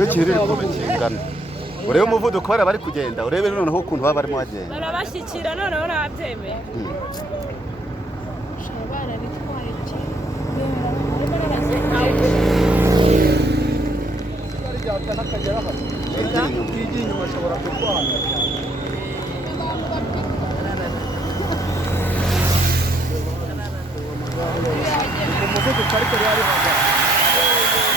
urebe ikiriri ukuntu kingana urebe umuvuduko bari bari kugenda urebe noneho ukuntu baba barimo bagenda barabashyikira noneho ntabyemeye inyuma ashobora kurwana umuvuduko ariko yari hagati